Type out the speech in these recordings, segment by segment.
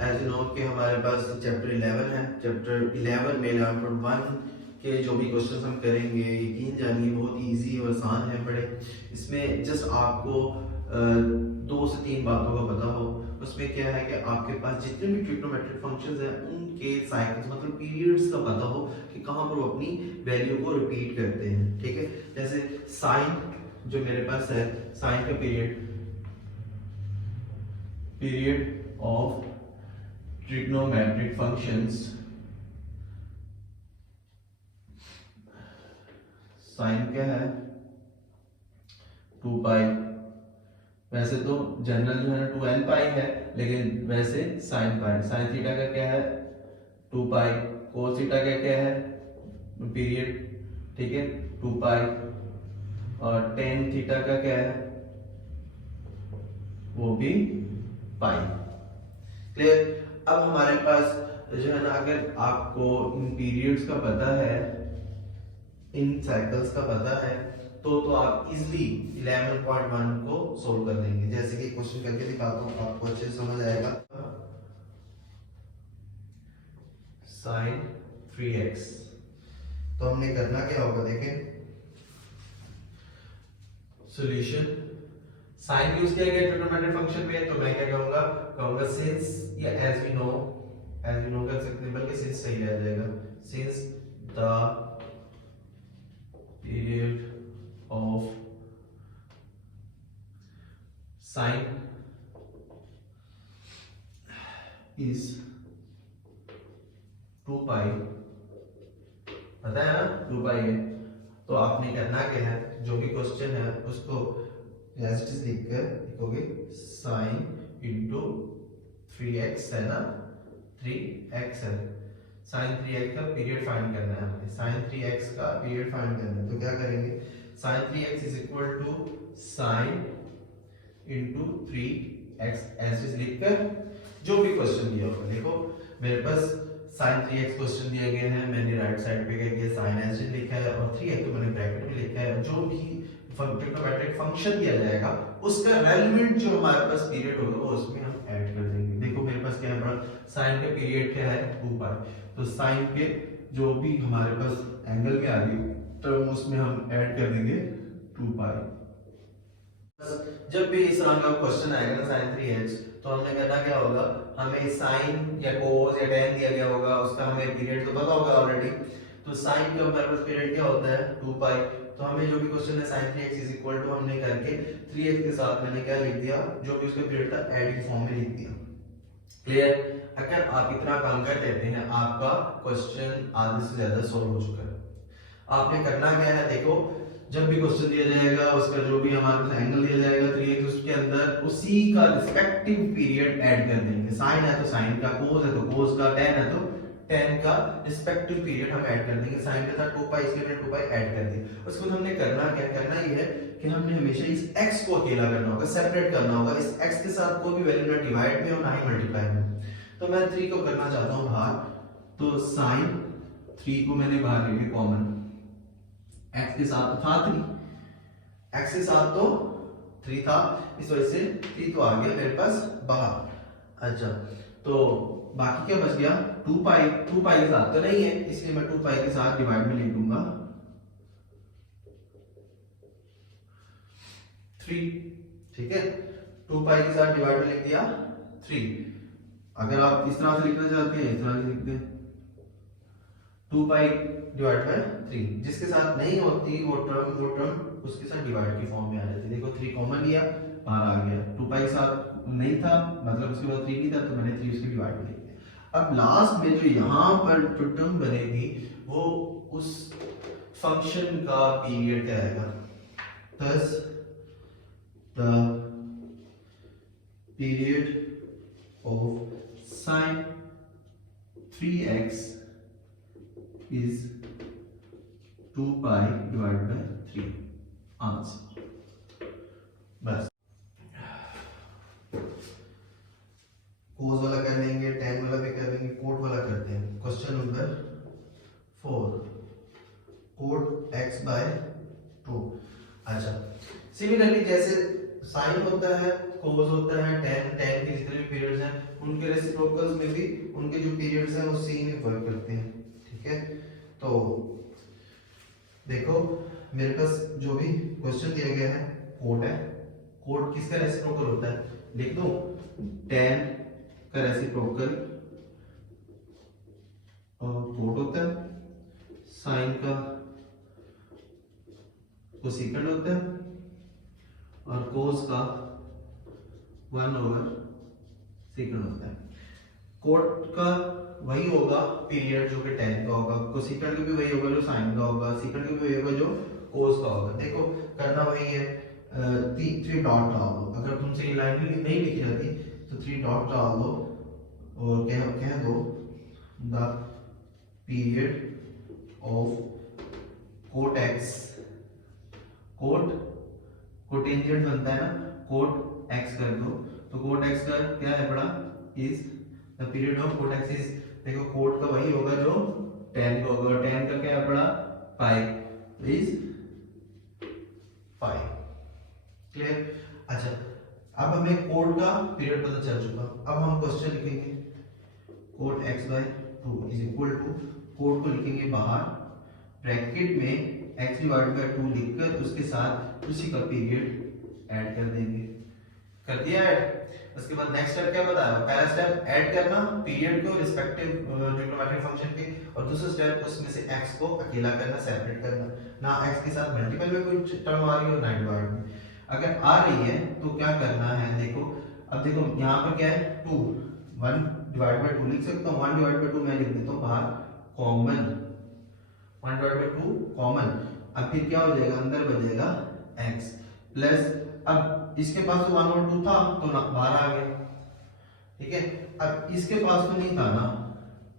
As you know कि हमारे पास chapter 11 है। चैप्टर 11 में 11.1 के जो भी क्वेश्चंस हम करेंगे, यकीन जानिए बहुत ही इजी और आसान है बड़े। इसमें जस्ट आपको 2 से 3 बातों का पता हो। उसमें क्या है कि आपके पास जितने भी ट्रिग्नोमेट्रिक फंक्शंस हैं उनके साइकिल्स मतलब पीरियड्स का पता हो कि कहाँ पर वो अपनी वैल्यू को रिपीट करते हैं। ठीक है, जैसे साइन जो मेरे पास है, साइन का period of trigonometric functions, sine क्या है 2 पाई। वैसे तो जनरल जो है 2n पाई है, लेकिन वैसे साइन पाई, साइन थीटा का क्या है 2 पाई, कोस थीटा का क्या है पीरियड, ठीक है 2 पाई, और टेन थीटा का क्या है वो भी पाई। क्लियर। अब हमारे पास जो है ना, अगर आपको इन पीरियड्स का पता है, इन साइकिल्स का पता है, तो आप इजीली 11.1 को सोल्व कर देंगे। जैसे कि क्वेश्चन करके दिखाता हूं, आपको अच्छे से समझ आएगा। साइन 3x, तो हमने करना क्या होगा, देखें सॉल्यूशन। साइन यूज किया गया ट्रिग्नोमेट्रिक फंक्शन में, तो मैं क्या कहूंगा सिंस, या एज वी नो कर सकते हैं, बल्कि सिंस सही रह जाएगा। Since the period of sine is 2 पाई, पता है ना 2 पाई है, तो आपने करना क्या है, जो भी क्वेश्चन है उसको एज इट इज लिखकर लिखोगे साइन इंटू 3x है ना, 3x है, साइन 3x का पीरियड फाइंड करना है हमें, साइन 3x का पीरियड फाइंड करना है। तो क्या करेंगे, sine 3x is equal to sine into 3x as is लिखकर जो भी क्वेश्चन दिया होगा, देखो मेरे पास साइन 3x क्वेश्चन दिया गया है, मैंने राइट साइड पे क्या किया साइन एज इज लिखा है, और 3x को मैंने ब्रैकेट में लिखा है। जो भी ट्रिग्नोमेट्रिक फंक्शन दिया जाएगा उसका रेलेवेंट जो हमारे पास पीरियड होगा वो उसमें हम ऐड कर देंगे। देखो मेरे पास क्या है, साइन का पीरियड क्या है 2 पाई, तो साइन के जो भी हमारे पास एंगल में आ रही टर्म उसमें हम ऐड कर देंगे 2 पाई। जब भी इस तरह का क्वेश्चन आएगा ना साइन 3x, तो हमने करना क्या होगा, हमें साइन या कोस या टेन दिया गया होगा, उसका हमें पीरियड तो पता होगा ऑलरेडी। तो साइन का हमारे पास पीरियड क्या होता है 2 पाई, तो हमें जो भी क्वेश्चन है sin 3x is equal to हमने करके 3x के साथ मैंने क्या लिख दिया, जो भी उसका पीरियड था एडिंग फॉर्म में लिख दिया। क्लियर। अगर आप इतना काम कर लेते हैं, आपका क्वेश्चन आधे से ज्यादा सॉल्व हो चुका है। आपने करना क्या है, देखो जब भी क्वेश्चन दिया जाएगा उसका जो भी हमारे पास एंगल दिया जाएगा 3x, उसके अंदर उसी का रिस्पेक्टिव पीरियड ऐड कर देंगे। साइन है तो साइन का, कोस है तो कोस का, टेन है तो टेन का रिस्पेक्टिव पीरियड हम ऐड कर देंगे। साइन का था 2 पाई, इसलिए हमने 2 पाई ऐड कर दिया। उसके बाद हमने करना क्या, करना ये है कि हमने हमेशा इस x को अकेला करना होगा, सेपरेट करना होगा। इस x के साथ कोई भी वैल्यू ना डिवाइड में और ना ही मल्टीप्लाई में। तो मैं 3 को करना चाहता हूं बाहर, तो साइन 3 को मैंने बाहर ले लिया कॉमन, x के साथ था 3, x के साथ तो 3 था, इस वजह से 3 तो आ गया मेरे पास बाहर। अच्छा, तो बाकी क्या बच गया 2 पाई, 2 पाई के साथ तो नहीं है, इसलिए मैं 2 पाई के साथ डिवाइड में लिख दूंगा 3। ठीक है, 2 पाई के साथ डिवाइड में लिख दिया 3। अगर आप इस तरह से लिखना चाहते हैं इस तरह से लिख दें 2 पाई डिवाइड बाय 3, जिसके साथ नहीं होती वो टर्म उसके साथ डिवाइड की फॉर्म में आ जाती है। देखो 3 कॉमन लिया, बाहर आ गया, 2 पाई के साथ नहीं था मतलब उसके बाद 3 नहीं था, तो मैंने 3 उसके डिवाइड में लिख दिया। अब लास्ट में जो यहाँ पर जो टर्म बनेगी वो उस फंक्शन का पीरियड कहलाएगा। thus the period of sin 3x is 2 pi divided by 3। Answer बस। कोस वाला कर लेंगे, टेन वाला भी कर लेंगे, कोट वाला करते हैं। Question number 4, cot x by 2। अच्छा, सिमिलरली जैसे साइन होता है कोस होता है, tan के जितने भी पीरियड्स हैं उनके रेसिप्रोकल्स में भी उनके जो पीरियड्स हैं वो सेम ही वर्क करते हैं, ठीक है। तो देखो मेरे पास जो भी क्वेश्चन दिया गया है कोट है, कोट किसका रेसिप्रोकल होता है, लिख दो tan का रेसिप्रोकल कोट होता है, साइन का कोसेकेंड होता है और कोस का 1/सेकंड होता है। कोट का वही होगा पीरियड जो कि tan का होगा, कोसेकेंड का भी वही होगा जो साइन का होगा, सेकंड का भी वही होगा जो कोस का होगा। देखो करना वही है, 3 डॉट डाल दो, अगर तुमसे ये लाइन नहीं लिखी जाती तो 3 डॉट डाल दो और कह दो the period of cot x, cot cotangent बनता है ना, कोट एक्स कर दो, तो कोट एक्स का क्या है बड़ा, is the period of cot x is, देखो कोट का वही होगा जो tan का होगा, tan का क्या है बड़ा, पाई, इज पाई, क्लियर। अच्छा अब हमें कोट का पीरियड पता चल चुका, अब हम क्वेश्चन लिखेंगे cot x/2 is equal to, cot को लिखेंगे बाहर ब्रैकेट में x/2 लिखकर उसके साथ उसी का पीरियड ऐड कर देंगे, कर दिया ऐड। उसके बाद नेक्स्ट स्टेप क्या बताया, पहला स्टेप ऐड करना पीरियड को रिस्पेक्टिव ट्रिग्नोमेट्रिक फंक्शन के, और दूसरा स्टेप उसमें से x को अकेला करना, सेपरेट करना, ना x के साथ मल्टीपल में कोई टर्म आ रही है और ना डिवाइड में। अगर आ रही है तो क्या करना है, देखो अब देखो यहाँ पर क्या है 2, 1/2 लिख सकता हूँ, 1/2 मैं लिख देता हूँ बाहर कॉमन, 1/2 कॉमन, अब फिर क्या हो जाएगा अंदर बचेगा x प्लस, अब इसके पास तो 1/2 था तो ना बाहर आ गया, ठीक है। अब इसके पास तो नहीं था ना,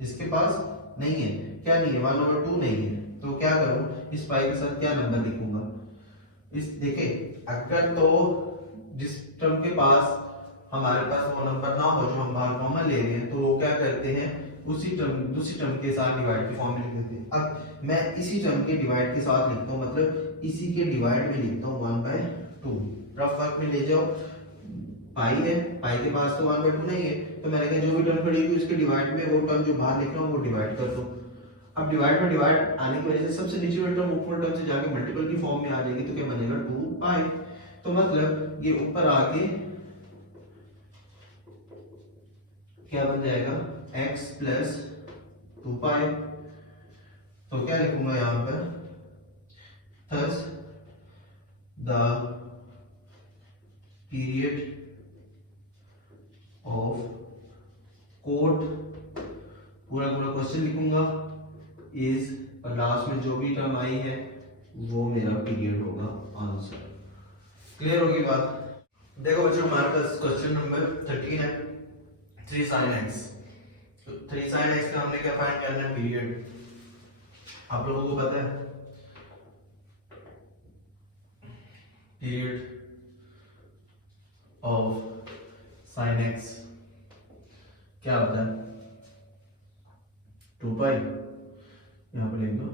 इसके पास नहीं है, क्या नहीं है 1/2 नहीं है, तो क्या करूं, इस पाई के साथ क्या नंबर लिखूंगा, इस देखे अगर तो जिस टर्म के पास हमारे पास वो नंबर ना हो जो हम बाहर कॉमन ले रहे हैं, तो वो क्या करते हैं उसी टर्म दूसरी टर्म के साथ डिवाइड के फॉर्म में लिख देते हैं। अब मैं इसी टर्म के डिवाइड के साथ लिखता हूँ, मतलब इसी के डिवाइड में लिखता हूँ 1/2, रफ वर्क में ले जाओ, पाई है, पाई के पास तो 1/2 नहीं है, तो मैंने कहा जो भी टर्म खड़ी हुई उसके डिवाइड में वो टर्म जो बाहर लिख रहा हूँ वो डिवाइड कर दो। अब डिवाइड में डिवाइड आने की वजह से सबसे नीचे वाली टर्म ऊपर टर्म से जाके मल्टीपल की फॉर्म में आ जाएगी, तो क्या बनेगा 2π, तो मतलब ये ऊपर आके क्या बन जाएगा x प्लस 2π, तो क्या लिखूंगा यहां पर, thus the period of cot, पूरा पूरा क्वेश्चन लिखूंगा, इज, और लास्ट में जो भी टर्म आई है वो मेरा पीरियड होगा, आंसर। क्लियर होगी बात। देखो बच्चों हमारे पास क्वेश्चन नंबर 13 है, 3 sin x, तो 3 sin x का हमने क्या फाइंड करना है, पीरियड। आप लोगों को पता है पीरियड ऑफ sin x क्या होता है, 2π, यहाँ पर लिख दो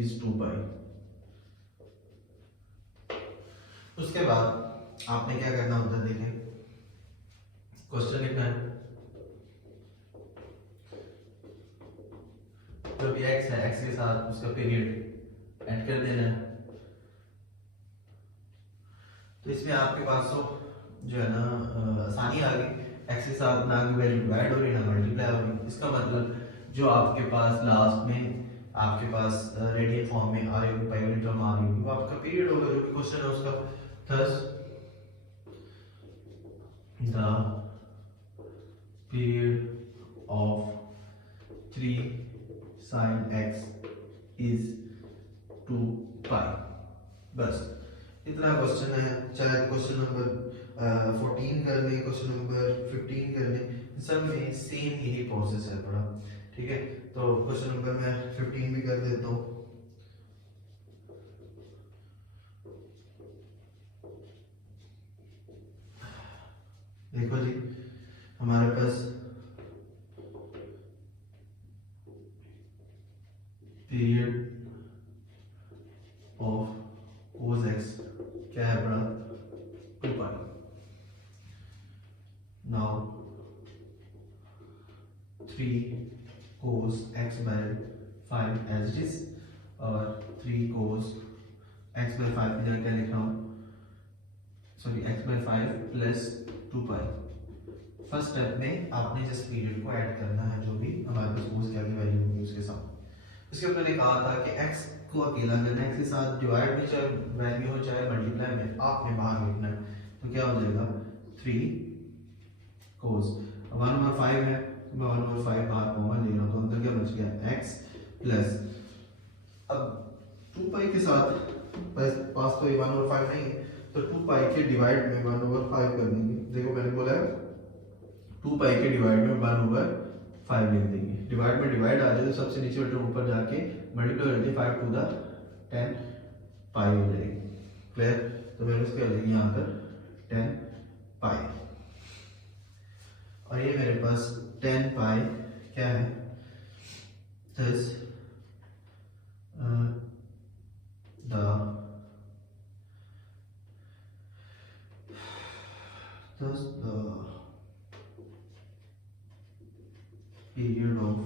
इज 2π। उसके बाद आपने क्या करना होता है, देखिए क्वेश्चन लिखना है, जो भी x है x के साथ उसका पीरियड ऐड कर देना है। तो इसमें आपके पास तो जो है ना आसानी आ गई, x के साथ ना की वैल्यू डिवाइड हो रही ना मल्टीप्लाई हो रही, इसका मतलब जो आपके पास लास्ट में आपके पास रेडियल फॉर्म में आ रही होगी, पाई वाली टर्म आ रही होगी, वो आपका पीरियड होगा, जो कि क्वेश्चन है उसका। Thus the period of 3 sin x is 2π, बस इतना क्वेश्चन है। चाहे क्वेश्चन नंबर 14 कर ले, क्वेश्चन नंबर 15 कर ले, सब में सेम यही प्रोसेस है बड़ा, ठीक है। तो क्वेश्चन नंबर मैं 15 भी कर देता हूँ। देखो जी हमारे पास पीरियड ऑफ cos x क्या है बड़ा, 2π। 3 cos x by 5 as it is, और 3 cos x by 5 की जगह क्या लिख रहा हूँ, sorry x by 5 plus 2 pi. First step में आपने जिस पीरियड को ऐड करना है, जो भी हमारे पास कोस क्या की वैल्यू होगी उसके साथ। उसके बाद मैंने कहा था कि x को अकेला करना, x के साथ डिवाइड में चाहे वैल्यू हो चाहे मल्टीप्लाई में, आपने बाहर लिखना है। तो क्या हो जाएगा 3 cos 1/5 है, तो मैं 1/5 बाहर कॉमन ले रहा हूँ, तो अंदर क्या बच गया x प्लस, अब 2 पाई के साथ पास तो ये 1/5 नहीं है, तो 2 पाई के डिवाइड में 1/5 कर देंगे। देखो मैंने बोला है 2 पाई के डिवाइड में 1/5 लिख देंगे। डिवाइड में डिवाइड आ जाए तो सबसे नीचे वाले ऊपर जाके मल्टीप्लाई कर देंगे, 5 to the 10 पाई हो जाएगी। क्लियर? तो मैंने उसके लिए यहाँ पर 10 पाई, और ये मेरे पास 10 पाई क्या है, thus the period of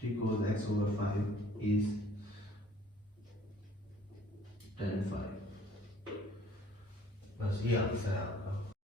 t cos x over 5 is 10 5। बस ये आंसर है आपका।